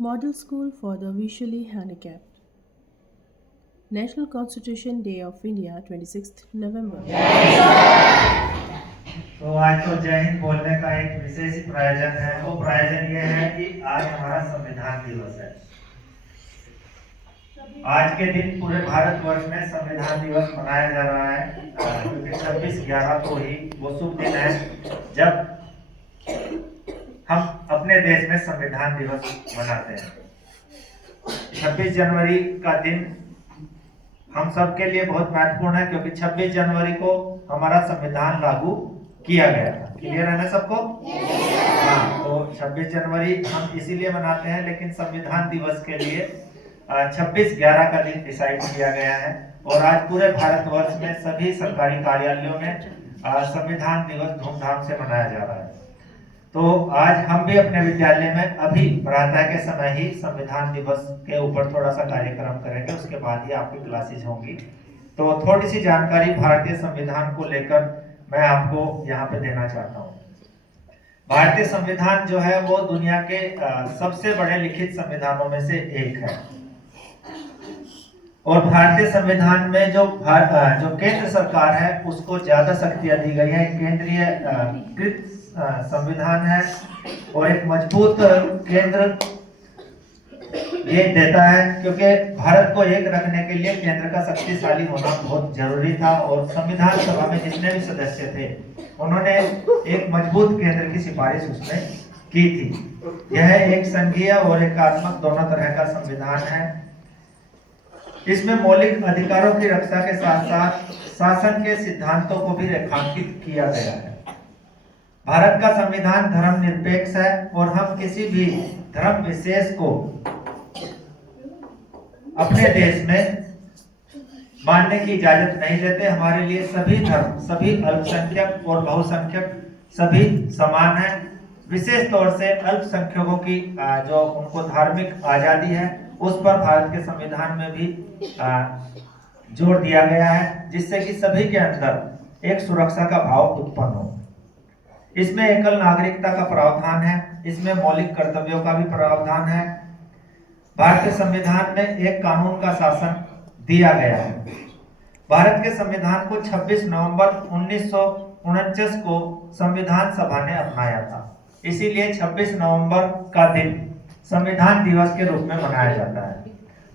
Model School for the Visually Handicapped. National Constitution Day of India, 26th November. तो आज तो जय हिंद बोलने का एक विशेष ही प्रायोजन है। वो प्रायोजन ये है कि आज हमारा संविधान दिवस है। आज के दिन पूरे भारतवर्ष में संविधान दिवस मनाया जा रहा है, क्योंकि 26/11 को ही वो शुभ दिन है जब हम अपने देश में संविधान दिवस मनाते हैं। 26 जनवरी का दिन हम सब के लिए बहुत महत्वपूर्ण है, क्योंकि 26 जनवरी को हमारा संविधान लागू किया गया था। क्लियर है ना सबको? हाँ, तो 26 जनवरी हम इसीलिए मनाते हैं, लेकिन संविधान दिवस के लिए 26/11 का दिन डिसाइड किया गया है। और आज पूरे भारतवर्ष में सभी सरकारी कार्यालयों में संविधान दिवस धूमधाम से मनाया जा रहा है। तो आज हम भी अपने विद्यालय में अभी प्रातः के समय ही संविधान दिवस के ऊपर थोड़ा सा कार्यक्रम करेंगे, उसके बाद ही आपकी क्लासेज होंगी। तो थोड़ी सी जानकारी भारतीय संविधान को लेकर मैं आपको यहाँ पे देना चाहता हूँ। भारतीय संविधान जो है वो दुनिया के सबसे बड़े लिखित संविधानों में से एक है। और भारतीय संविधान में जो केंद्र सरकार है उसको ज्यादा शक्तियां दी गई है। केंद्रीय कृत संविधान है और एक मजबूत केंद्र ये देता है, क्योंकि भारत को एक रखने के लिए केंद्र का शक्तिशाली होना बहुत जरूरी था। और संविधान सभा में जितने भी सदस्य थे उन्होंने एक मजबूत केंद्र की सिफारिश उसमें की थी। यह एक संघीय और एकात्मक दोनों तरह का संविधान है। इसमें मौलिक अधिकारों की रक्षा के साथ साथ शासन के सिद्धांतों को भी रेखांकित किया गया है। भारत का संविधान धर्मनिरपेक्ष है और हम किसी भी धर्म विशेष को अपने देश में मानने की इजाजत नहीं देते। हमारे लिए सभी धर्म, सभी अल्पसंख्यक और बहुसंख्यक सभी समान हैं। विशेष तौर से अल्पसंख्यकों की जो उनको धार्मिक आजादी है उस पर भारत के संविधान में भी जोर दिया गया है, जिससे कि सभी के अंदर एक सुरक्षा का भाव उत्पन्न हो। इसमें एकल नागरिकता का प्रावधान है, इसमें मौलिक कर्तव्यों का भी प्रावधान है। भारतीय संविधान में एक कानून का शासन दिया गया है। भारत के संविधान को 26 नवंबर 1949 को संविधान सभा ने अपनाया था। इसीलिए 26 नवंबर का दिन संविधान दिवस के रूप में मनाया जाता है।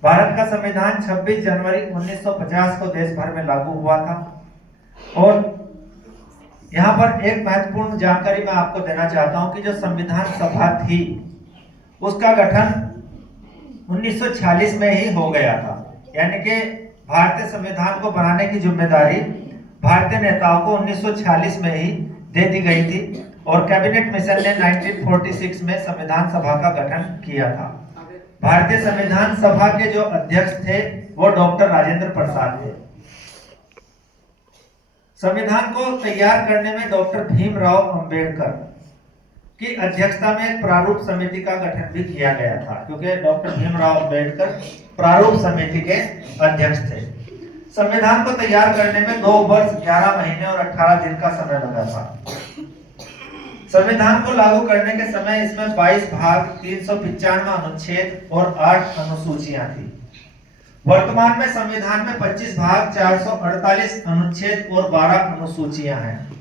भारत का संविधान 26 जनवरी 1950 को देश भर में लागू हुआ था। और यहाँ पर एक महत्वपूर्ण जानकारी मैं आपको देना चाहता हूँ कि जो संविधान सभा थी उसका गठन 1946 में ही हो गया था। यानी कि भारतीय संविधान को बनाने की जिम्मेदारी भारतीय नेताओं को 1946 में ही दे दी गई थी। और कैबिनेट मिशन ने 1946 में संविधान सभा का गठन किया था। भारतीय संविधान सभा के जो अध्यक्ष थे वो डॉक्टर राजेंद्र प्रसाद थे। संविधान को तैयार करने में डॉक्टर भीमराव अंबेडकर की अध्यक्षता में एक प्रारूप समिति का गठन भी किया गया था, क्योंकि डॉक्टर भीमराव अंबेडकर प्रारूप समिति के अध्यक्ष थे। संविधान को तैयार करने में 2 वर्ष 11 महीने और 18 दिन का समय लगा था। संविधान को लागू करने के समय इसमें 22 भाग, 395 अनुच्छेद और 8 अनुसूचियां थी। वर्तमान में संविधान में 25 भाग, 448 अनुच्छेद और 12 अनुसूचियां हैं।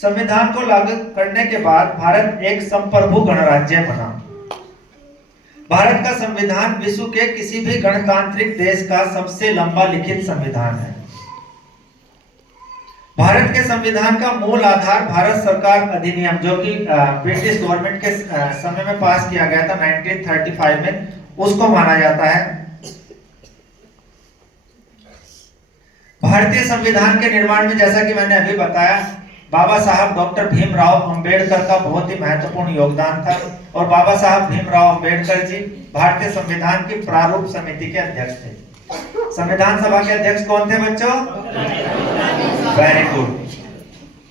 संविधान को लागू करने के बाद भारत एक संप्रभु गणराज्य बना। भारत का संविधान विश्व के किसी भी गणतांत्रिक देश का सबसे लंबा लिखित संविधान है। भारत के संविधान का मूल आधार भारत सरकार अधिनियम, जो कि ब्रिटिश गवर्नमेंट के समय में पास किया गया था 1935 में, उसको माना जाता है। भारतीय संविधान के निर्माण में, जैसा कि मैंने अभी बताया, बाबा साहब डॉक्टर भीमराव अंबेडकर का बहुत ही महत्वपूर्ण योगदान था। और बाबा साहब भीमराव अंबेडकर जी भारतीय संविधान की प्रारूप समिति के अध्यक्ष थे। संविधान सभा के अध्यक्ष कौन थे बच्चों? Very good.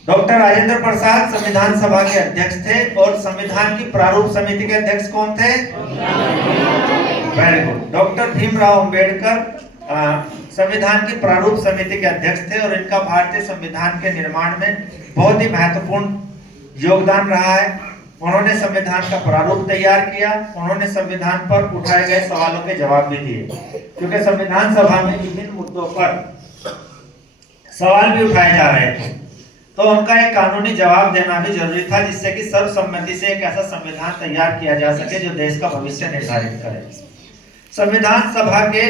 Doctor Rajendra Prasad संविधान सभा के अध्यक्ष थे। और संविधान की प्रारूप समिति के अध्यक्ष कौन थे? Very good. Doctor Bhimrao Ambedkar संविधान की प्रारूप समिति के अध्यक्ष थे। और इनका भारतीय संविधान के निर्माण में बहुत ही महत्वपूर्ण योगदान रहा है। उन्होंने संविधान का प्रारूप तैयार किया, उन्होंने संविधान पर उठाए गए सवालों के जवाब भी दिए, क्योंकि संविधान सभा में विभिन्न मुद्दों पर सवाल भी उठाए जा रहे थे, तो उनका एक कानूनी जवाब देना भी जरूरी था, जिससे कि सर्वसम्मति से एक ऐसा संविधान तैयार किया जा सके जो देश का भविष्य निर्धारित करे। संविधान सभा के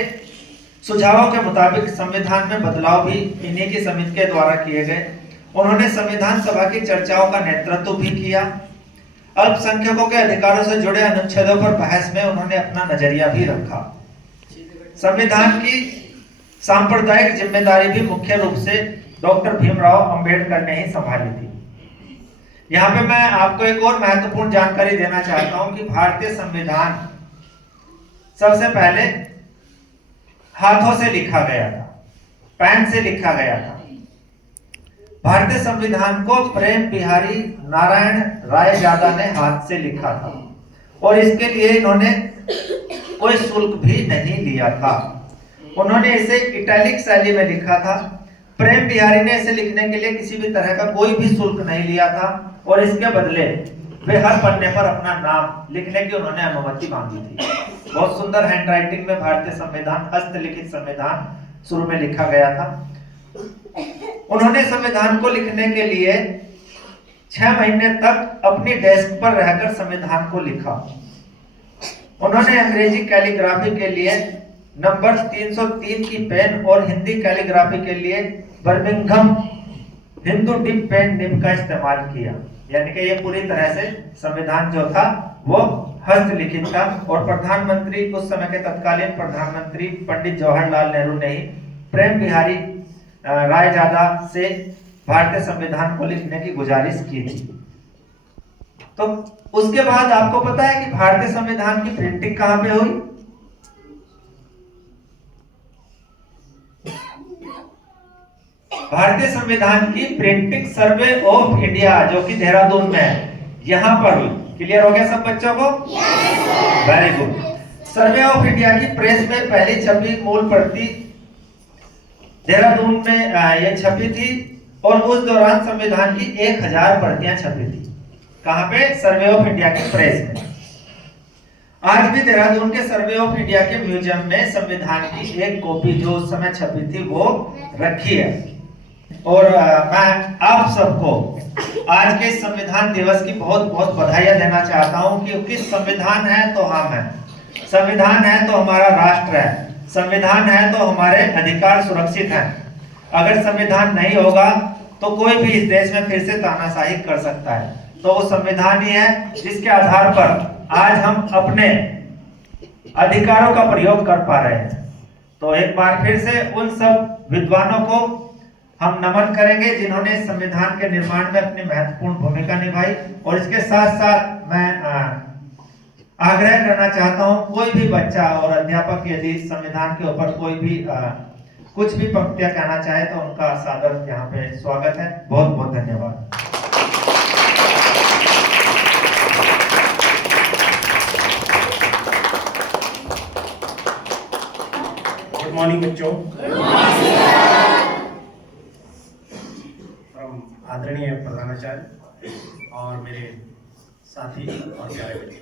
सुझावों के मुताबिक संविधान में बदलाव भी इन्हीं की समिति के द्वारा किए गए। उन्होंने संविधान सभा की चर्चाओं का नेतृत्व भी किया। अल्पसंख्यकों के अधिकारों से जुड़े अनुच्छेदों पर बहस में उन्होंने अपना नजरिया भी रखा। संविधान की सांप्रदायिक जिम्मेदारी भी मुख्य रूप से डॉक्टर भीमराव अंबेडकर ने ही संभाली थी। यहाँ पे मैं आपको एक और महत्वपूर्ण जानकारी देना चाहता हूँ कि भारतीय संविधान सबसे पहले हाथों से लिखा गया था, पेन से लिखा गया था। भारतीय संविधान को प्रेम बिहारी नारायण रायजादा ने हाथ से लिखा था और इसके लिए इन्होंने कोई शुल्क भी नहीं लिया था। उन्होंने इसे इटैलिक शैली में लिखा था। प्रेम बिहारी ने इसे लिखने के लिए किसी भी तरह का कोई भी शुल्क नहीं लिया था और इसके बदले वे हर पन्ने पर अपना नाम लिखने की उन्होंने अनुमति मांगी थी। बहुत सुंदर हैंडराइटिंग में भारतीय संविधान, हस्तलिखित संविधान शुरू में लिखा गया था। उन्होंने संविधान को लिखने के लिए 6 महीने तक अपनी डेस्क पर रहकर संविधान को लिखा। उन्होंने अंग्रेजी कैलीग्राफी के लिए नंबर 303 की पेन और हिंदी कैलीग्राफी के लिए बर्मिंघम हिंदू डिप पेन निब का इस्तेमाल किया। यानी कि ये पूरी तरह से संविधान जो था वो हस्तलिखित था और प्रधानमंत्री, उस समय के तत्कालीन प्रधानमंत्री पंडित जवाहरलाल नेहरू ने ही प्रेम बिहारी रायजादा से भारतीय संविधान को लिखने की गुजारिश की थी। तो उसके बाद आपको पता है कि भारतीय संविधान की प्रिंटिंग कहां पे हुई? भारतीय संविधान की प्रिंटिंग सर्वे ऑफ इंडिया जो कि देहरादून में है, यहां पर हुई। क्लियर हो गया सब बच्चों को? Very good. Survey of India की प्रेस में पहली छपी मूल प्रति देहरादून में ये छपी थी और उस दौरान संविधान की 1000 प्रतियां छपी थी। कहां पे? सर्वे ऑफ इंडिया की प्रेस में। आज भी देहरादून के सर्वे ऑफ इंडिया के म्यूजियम में संविधान की एक कॉपी जो उस समय छपी थी वो रखी है। और मैं आप सबको आज के संविधान दिवस की बहुत बहुत बधाइयां देना चाहता हूं, क्योंकि संविधान है तो हम हैं, संविधान है तो हमारा राष्ट्र है, संविधान है तो हमारे अधिकार सुरक्षित हैं। अगर संविधान नहीं होगा तो कोई भी इस देश में फिर से तानाशाही कर सकता है। तो वो संविधान ही है जिसके आधार पर आज हम अपने अधिकारों का प्रयोग कर पा रहे हैं। तो एक बार फिर से उन सब विद्वानों को हम नमन करेंगे जिन्होंने संविधान के निर्माण में अपनी महत्वपूर्ण भूमिका निभाई। और इसके साथ साथ मैं आग्रह करना चाहता हूं, कोई भी बच्चा और अध्यापक यदि संविधान के ऊपर कोई भी कुछ भी पंक्तियां कहना चाहे तो उनका सादर यहाँ पे स्वागत है। बहुत बहुत धन्यवाद। गुड मॉर्निंग बच्चों। आदरणीय प्रधानाचार्य और मेरे साथी और प्यारे बच्चे,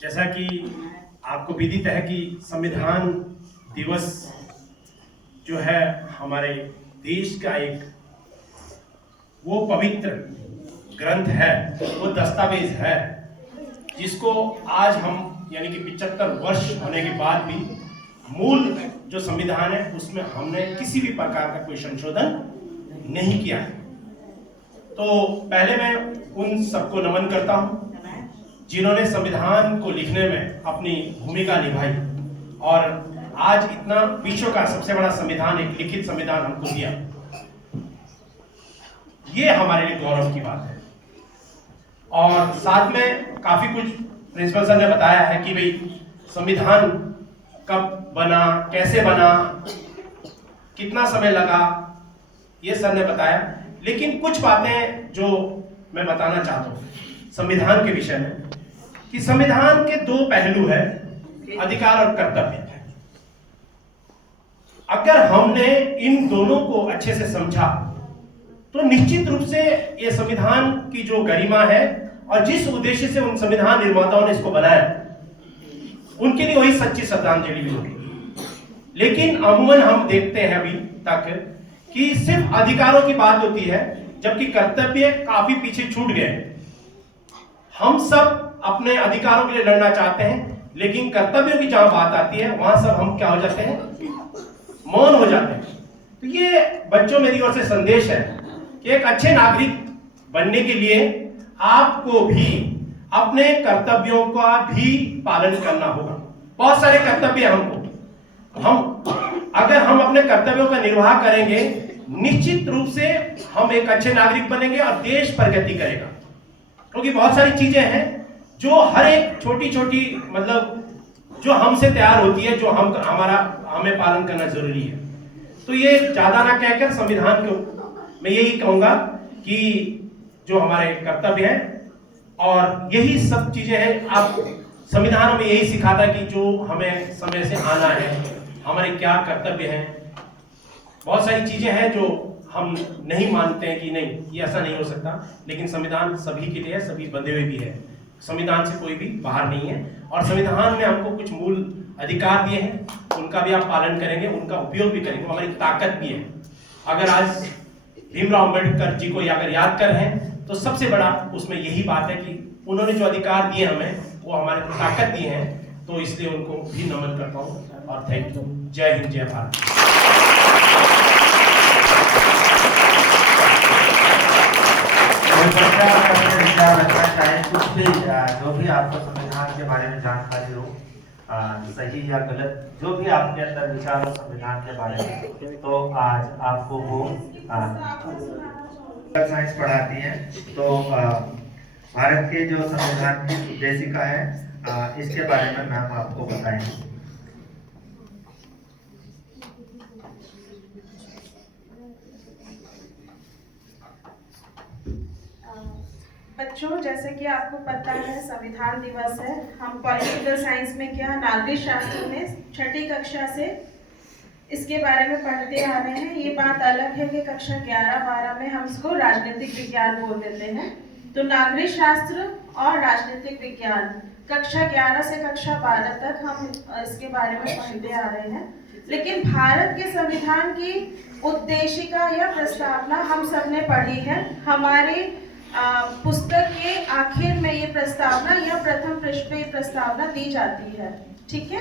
जैसा कि आपको विदित है कि संविधान दिवस जो है हमारे देश का एक वो पवित्र ग्रंथ है, वो दस्तावेज है जिसको आज हम यानी कि 75 वर्ष होने के बाद भी मूल जो संविधान है उसमें हमने किसी भी प्रकार का कोई संशोधन नहीं किया है। तो पहले मैं उन सबको नमन करता हूं जिन्होंने संविधान को लिखने में अपनी भूमिका निभाई और आज इतना विश्व का सबसे बड़ा संविधान, एक लिखित संविधान हमको दिया। ये हमारे लिए गौरव की बात है। और साथ में काफी कुछ प्रिंसिपल सर ने बताया है कि भाई संविधान कब बना, कैसे बना, कितना समय लगा, ये सर ने बताया। लेकिन कुछ बातें जो मैं बताना चाहता हूं संविधान के विषय में, कि संविधान के 2 पहलू है, अधिकार और कर्तव्य। अगर हमने इन दोनों को अच्छे से समझा तो निश्चित रूप से ये संविधान की जो गरिमा है और जिस उद्देश्य से उन संविधान निर्माताओं ने इसको बनाया, उनके लिए वही सच्ची श्रद्धांजलि भी होगी। लेकिन अमूमन हम देखते हैं अभी तक कि सिर्फ अधिकारों की बात होती है, जबकि कर्तव्य काफी पीछे छूट गए। हम सब अपने अधिकारों के लिए लड़ना चाहते हैं, लेकिन कर्तव्यों की जहां बात आती है वहां सब हम क्या हो जाते हैं, मौन हो जाते हैं। तो ये बच्चों मेरी ओर से संदेश है कि एक अच्छे नागरिक बनने के लिए आपको भी अपने कर्तव्यों का भी पालन करना होगा। बहुत सारे कर्तव्य अगर हम अपने कर्तव्यों का निर्वाह करेंगे, निश्चित रूप से हम एक अच्छे नागरिक बनेंगे और देश प्रगति करेगा। क्योंकि बहुत सारी चीजें हैं जो हर एक छोटी छोटी मतलब जो हमसे तैयार होती है, जो हमें पालन करना जरूरी है। तो ये ज्यादा ना कहकर संविधान को मैं यही कहूंगा कि जो हमारे कर्तव्य है और यही सब चीजें हैं। आप संविधान हमें यही सिखाता कि जो हमें समय से आना है, हमारे क्या कर्तव्य हैं। बहुत सारी चीजें हैं जो हम नहीं मानते हैं कि नहीं ये ऐसा नहीं हो सकता, लेकिन संविधान सभी के लिए है, सभी बंधे हुए भी है। संविधान से कोई भी बाहर नहीं है और संविधान में हमको कुछ मूल अधिकार दिए हैं, उनका भी आप पालन करेंगे, उनका उपयोग भी करेंगे, हमारी ताकत भी है। अगर आज भीमराव अम्बेडकर जी को अगर याद कर रहे हैं तो सबसे बड़ा उसमें यही बात है कि उन्होंने जो अधिकार दिए हमें, वो हमारे ताकत दिए हैं। तो इसलिए उनको भी नमन करता हूँ और थैंक यू। जय हिंद, जय भारत। अपने विचार रखना चाहें, कुछ भी जो भी आपको संविधान के बारे में जानकारी हो, सही या गलत, जो भी आपके अंदर विचार हो संविधान के बारे में, तो आज आपको वो साइंस पढ़ाती हैं। तो भारत के जो संविधान की उद्देशिका है, इसके बारे में मैम आपको बताएंगे। बच्चों, जैसे कि आपको पता है संविधान दिवस है। हम पॉलिटिकल साइंस में क्या नागरिक शास्त्र में छठी कक्षा से इसके बारे में पढ़ते आ रहे हैं। ये बात अलग है कि कक्षा 11-12 में हम इसको राजनीतिक विज्ञान बोल देते हैं। तो नागरिक शास्त्र और राजनीतिक विज्ञान कक्षा 11 से कक्षा 12 तक हम इसके बारे में पढ़ते आ रहे हैं। लेकिन भारत के संविधान की उद्देशिका या प्रस्तावना हम सबने पढ़ी है। हमारे पुस्तक के आखिर में ये प्रस्तावना या प्रथम पृष्ठ पे ये प्रस्तावना दी जाती है, ठीक है।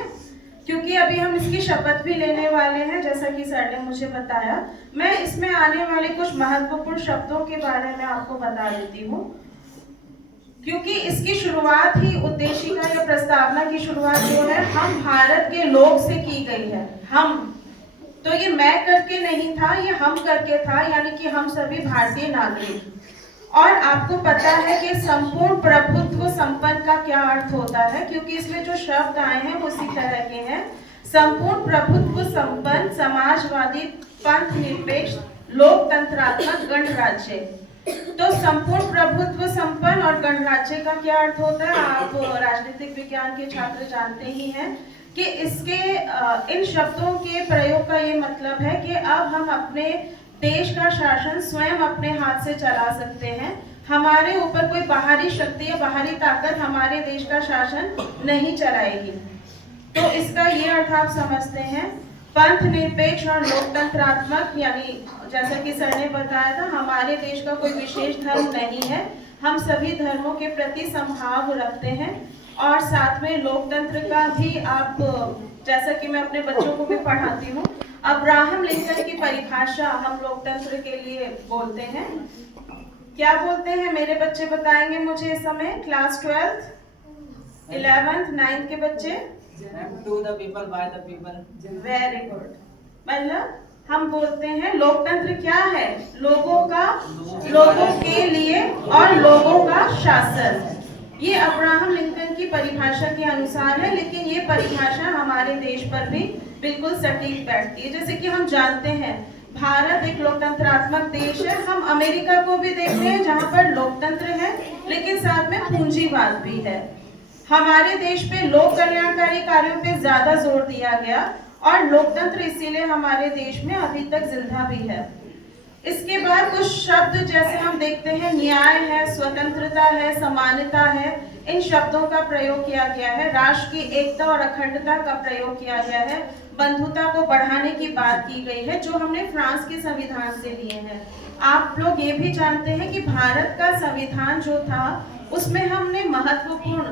क्योंकि अभी हम इसकी शपथ भी लेने वाले हैं, जैसा कि सर ने मुझे बताया। मैं इसमें आने वाले कुछ महत्वपूर्ण शब्दों के बारे में आपको बता देती हूँ, क्योंकि इसकी शुरुआत ही उद्देशिका या प्रस्तावना की शुरुआत जो है हम भारत के लोग से की गई है। हम तो ये मैं करके नहीं था, ये हम करके था, यानी कि हम सभी भारतीय नागरिक। और आपको पता है कि संपूर्ण प्रभुत्व संपन्न का क्या अर्थ होता है, क्योंकि इसमें जो शब्द आए हैं वो उसी तरह के हैं। संपूर्ण प्रभुत्व संपन्न, समाजवादी, पंथ निरपेक्ष, लोकतंत्रात्मक गणराज्य। तो संपूर्ण प्रभुत्व संपन्न और गणराज्य का क्या अर्थ होता है, आप राजनीतिक विज्ञान के छात्र जानते ही हैं कि इसके इन शब्दों के प्रयोग का ये मतलब है कि अब हम अपने देश का शासन स्वयं अपने हाथ से चला सकते हैं। हमारे ऊपर कोई बाहरी शक्ति या बाहरी ताकत हमारे देश का शासन नहीं चलाएगी। तो इसका ये अर्थ आप समझते हैं। पंथ निरपेक्ष और लोकतंत्रात्मक, यानी जैसा कि सर ने बताया था, हमारे देश का कोई विशेष धर्म नहीं है। हम सभी धर्मों के प्रति समभाव रखते हैं। और साथ में लोकतंत्र का भी आप, जैसा कि मैं अपने बच्चों को भी पढ़ाती हूँ, अब्राहम लिंकन की परिभाषा हम लोकतंत्र के लिए बोलते हैं। क्या बोलते हैं मेरे बच्चे बताएंगे मुझे इस समय, क्लास 12th, 11th, 9th के बच्चे। To the people, by the people. Very good. मतलब हम बोलते हैं लोकतंत्र क्या है, लोगों का, लोगों के लिए और लोगों का शासन। ये अब्राहम लिंकन की परिभाषा के अनुसार है, लेकिन ये परिभाषा हमारे देश पर भी बिल्कुल सटीक बैठती है। जैसे कि हम जानते हैं भारत एक लोकतंत्रात्मक देश है। हम अमेरिका को भी देखते हैं जहाँ पर लोकतंत्र है, लेकिन साथ में पूंजीवाद भी है। हमारे देश पे लोक कल्याणकारी कार्यों पे ज्यादा जोर दिया गया और लोकतंत्र इसीलिए हमारे देश में अभी तक जिंदा भी है। इसके बाद कुछ शब्द जैसे हम देखते हैं, न्याय है, स्वतंत्रता है, समानता है, इन शब्दों का प्रयोग किया गया है। राष्ट्र की एकता और अखंडता का प्रयोग किया गया है। बंधुता को बढ़ाने की बात की गई है, जो हमने फ्रांस के संविधान से लिए हैं। आप लोग ये भी जानते हैं कि भारत का संविधान जो था, उसमें हमने महत्वपूर्ण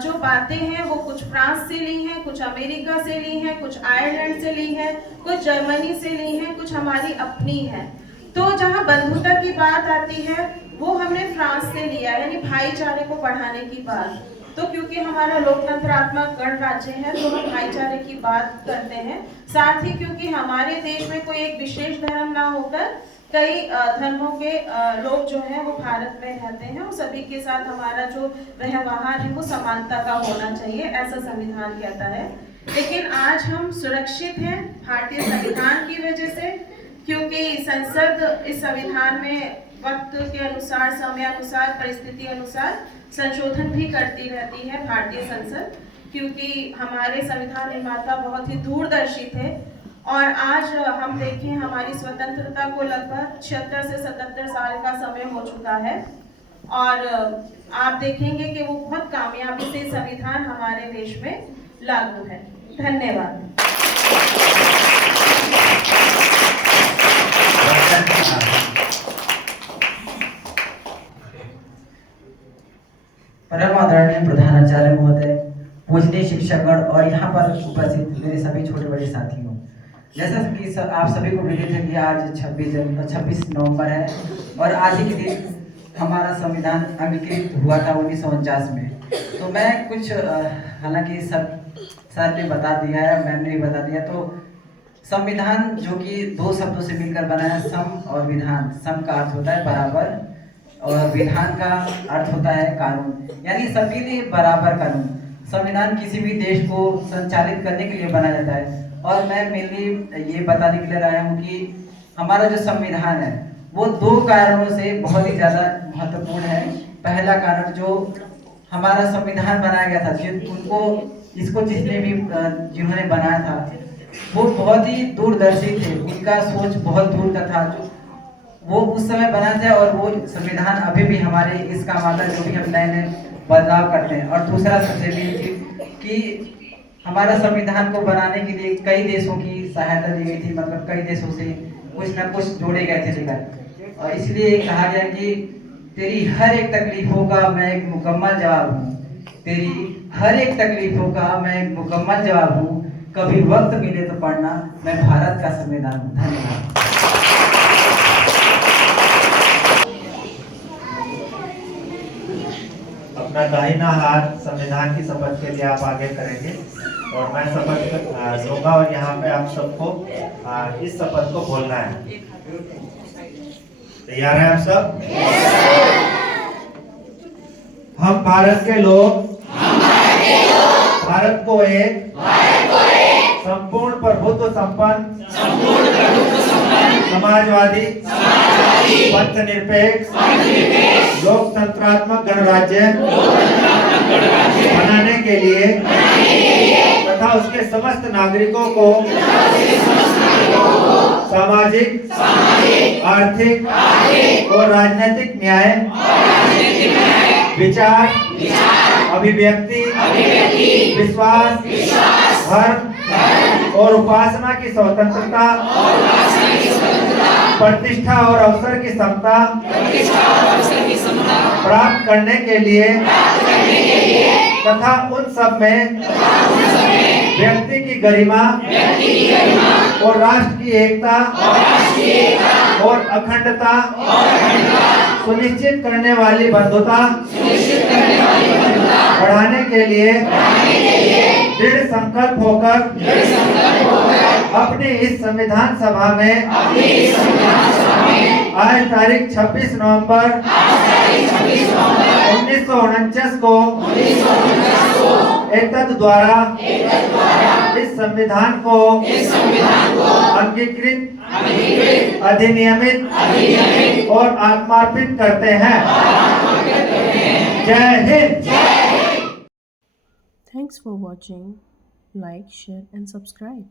जो बातें हैं वो कुछ फ्रांस से ली हैं, कुछ अमेरिका से ली हैं, कुछ आयरलैंड से ली हैं, कुछ जर्मनी से ली हैं, कुछ हमारी अपनी है। तो जहाँ बंधुता की बात आती है वो हमने फ्रांस से लिया है, यानी भाईचारे को बढ़ाने की बात। तो क्योंकि हमारा लोकतंत्रात्मक गणराज्य है तो हम भाईचारे की बात करते हैं। साथ ही क्योंकि हमारे देश में कोई एक विशेष धर्म ना होकर कई धर्मों के लोग जो हैं वो भारत में रहते हैं, और सभी के साथ हमारा जो व्यवहार है वो समानता का होना चाहिए, ऐसा संविधान कहता है। लेकिन आज हम सुरक्षित हैं भारतीय संविधान की वजह से, क्योंकि संसद इस संविधान में वक्त के अनुसार, समय अनुसार, परिस्थिति अनुसार संशोधन भी करती रहती है भारतीय संसद, क्योंकि हमारे संविधान निर्माता बहुत ही दूरदर्शी थे। और आज हम देखें, हमारी स्वतंत्रता को लगभग 76 से 77 साल का समय हो चुका है, और आप देखेंगे कि वो बहुत कामयाबी से संविधान हमारे देश में लागू है। धन्यवाद। परम आदरणीय प्रधानाचार्य महोदय, पूजनीय शिक्षकगण और यहाँ पर उपस्थित मेरे सभी छोटे बड़े साथियों, जैसा कि आप सभी को विदित है कि आज 26 नवंबर है और आज ही के दिन हमारा संविधान अंगीकृत हुआ था 1949 में। तो मैं कुछ, हालांकि सर ने बता दिया है, मैंने भी बता दिया, तो संविधान जो कि दो शब्दों से मिलकर बना है, सम और विधान। सम का अर्थ होता है बराबर और विधान का अर्थ होता है कानून, यानी सबके लिए बराबर कानून। संविधान किसी भी देश को संचालित करने के लिए बनाया जाता है, और मैं मेनली ये बताने के लिए आया हूँ कि हमारा जो संविधान है वो दो कारणों से बहुत ही ज़्यादा महत्वपूर्ण है। पहला कारण, जो हमारा संविधान बनाया गया था, जिन्होंने बनाया था वो बहुत ही दूरदर्शी थे, उनका सोच बहुत दूर का था, जो वो उस समय बना थे, और वो संविधान अभी भी हमारे इस काम आता है, जो भी हम नए नए बदलाव करते हैं। और दूसरा सबसे मेन चीज कि हमारा संविधान को बनाने के लिए कई देशों की सहायता दी गई थी, मतलब कई देशों से कुछ ना कुछ जोड़े गए थे लेकर, और इसलिए कहा गया कि तेरी हर एक तकलीफों का मैं एक मुकम्मल जवाब हूँ, तेरी हर एक तकलीफों का मैं एक मुकम्मल जवाब हूँ, कभी वक्त मिले तो पढ़ना, मैं भारत का संविधान हूँ। धन्यवाद। अपना दाहिना हाथ संविधान की शपथ के लिए आप आगे करेंगे और मैं शपथ लूंगा, और यहाँ पे आप सबको इस शपथ को बोलना है। तैयार हैं आप सब? हम भारत के लोग भारत को एक संपूर्ण प्रभुत्व संपन्न समाजवादी पंथनिरपेक्ष लोकतंत्रात्मक गणराज्य बनाने के लिए तथा उसके समस्त नागरिकों को सामाजिक, आर्थिक और राजनीतिक न्याय, विचार, अभिव्यक्ति, विश्वास, धर्म और उपासना की स्वतंत्रता, प्रतिष्ठा और अवसर की समता प्राप्त करने के लिए तथा उन सब में व्यक्ति की गरिमा और राष्ट्र की एकता और अखंडता सुनिश्चित करने वाली बंधुता बढ़ाने के लिए दृढ़ संकल्प होकर अपनी इस संविधान सभा में आज तारीख 26 नवंबर 1949 को एतद द्वारा इस संविधान को अंगीकृत, अधिनियमित और आत्मार्पित करते हैं। जय Hind. Thanks for watching. Like, share and subscribe.